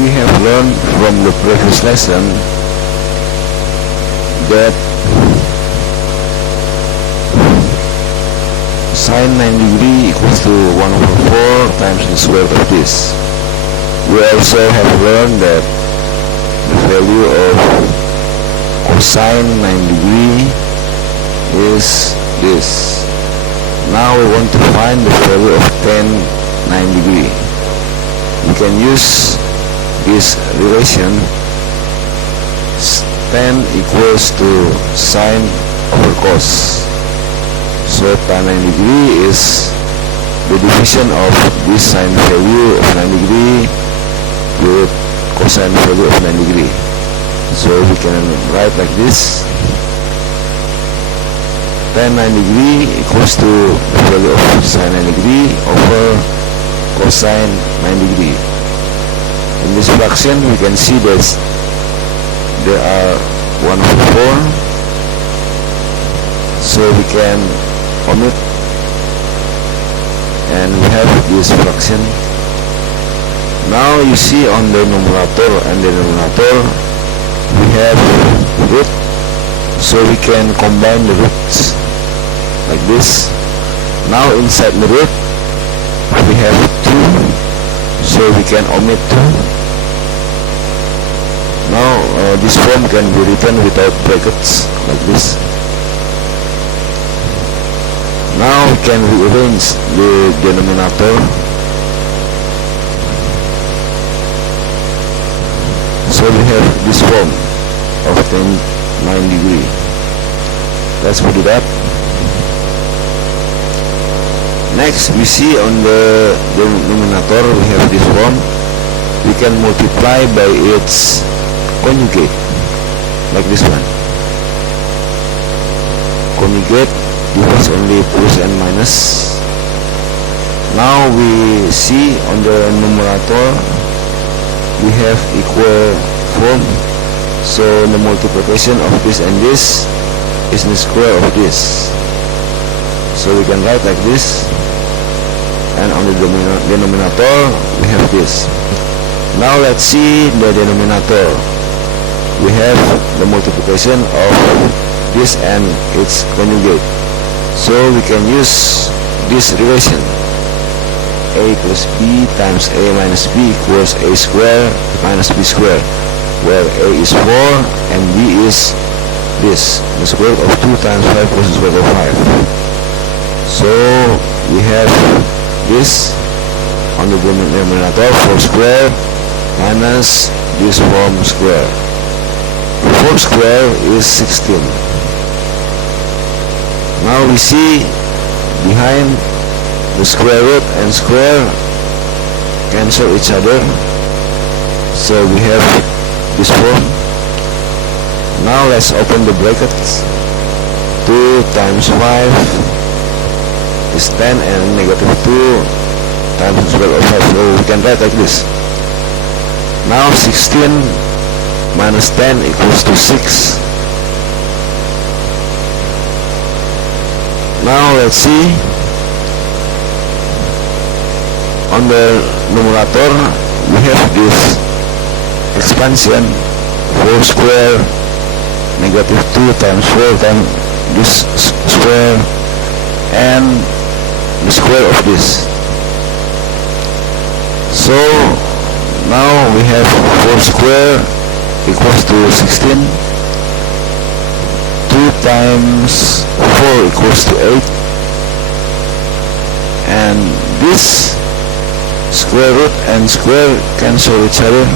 we have learned from the previous lesson that sine 90 degree equals to 1/4 times the square root of this. We also have learned that the value of cosine 90 degree is this. Now we want to find the value of tan 90 degree. We can use this relation. Tan equals to sine over cos. So tan 90 degree is the division of this sine value of 90 degree with cosine value of 90 degree. So we can write like this. Tan 90 degree equals to the value of sine 90 degree over cosine 90 degree. In this fraction we can see that there are 1/4, so we can omit and we have this fraction. Now you see on the numerator and the denominator we have root, so we can combine the roots like this. Now inside the root we have 2, so we can omit 2. Now this form can be written without brackets like this. Now we can rearrange the denominator. So we have this form of tan 90 degree. Let's put it up. Next we see on the denominator we have this form. We can multiply by its conjugate like this one. Conjugate gives only plus and minus. Now we see on the numerator we have equal form, so the multiplication of this and this is the square of this. So we can write like this, and on the denominator we have this. Now let's see the denominator. We have the multiplication of this and its conjugate, so we can use this relation. A plus b times a minus b equals a square minus b square, where a is 4 and b is this, the square root of 2 times 5 plus the square root of 5. So we have this on the denominator, 4 square minus this form square. 4 square is 16. Now we see behind the square root and square cancel each other, so we have this form. Now let's open the brackets. 2 times 5 is 10 and negative 2 times the square root of 5, so we can write like this. Now 16 minus 10 equals to 6. Now let's see on the numerator we have this expansion, 4 square negative 2 times 4 times this square and the square of this. So now we have 4 square equals to 16. 2 times 4 equals to 8, and this square root and square cancel each other,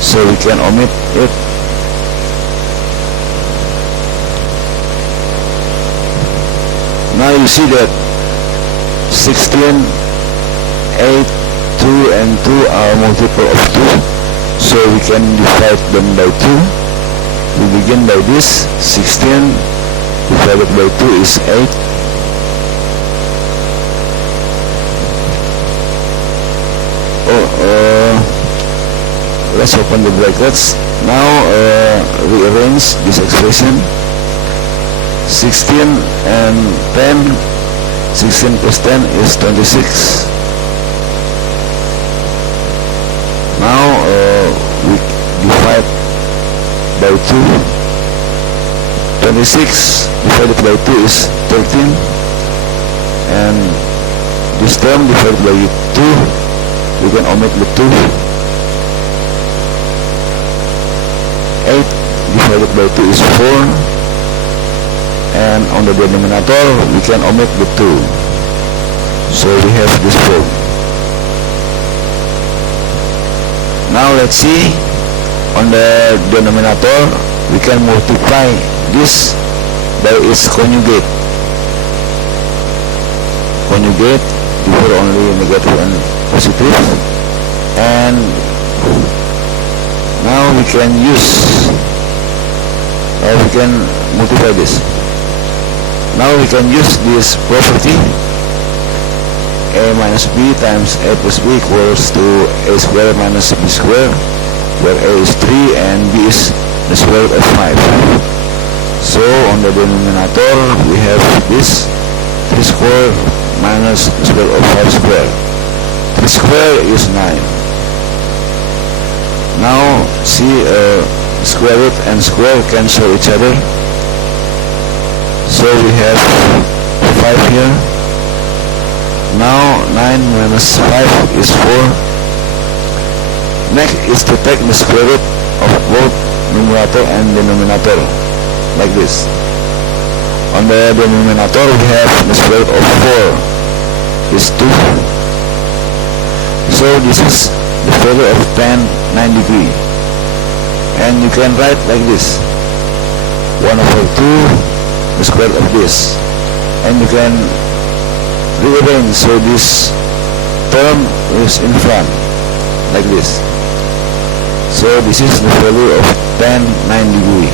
so we can omit it. Now you see that 16, 8, 2 and 2 are multiple of 2, so we can divide them by 2. We begin by this. 16 divided by 2 is 8. Let's open the brackets. Now rearrange this expression. 16 and 10, 16 plus 10 is 26. Now 2. 26 divided by 2 is 13, and this term divided by 2, we can omit the 2. 8 divided by 2 is 4, and on the denominator we can omit the 2, so we have this form. Now let's see, on the denominator we can multiply this by its conjugate. Conjugate before only negative and positive, and now we can use, we can multiply this. Now we can use this property, a minus b times a plus b equals to a square minus b square, where a is 3 and b is the square root of 5. So on the denominator we have this 3 square minus the square root of 5 square. 3 square is 9. Now see, square root and square cancel each other, so we have 5 here. Now 9 minus 5 is 4. Next is to take the square root of both numerator and denominator, like this. On the denominator we have the square root of 4 is 2. So this is the value of tan 9 degree, and you can write like this: 1 over 2 the square root of this, and you can rearrange so this term is in front like this. So this is the value of tan 9 degree.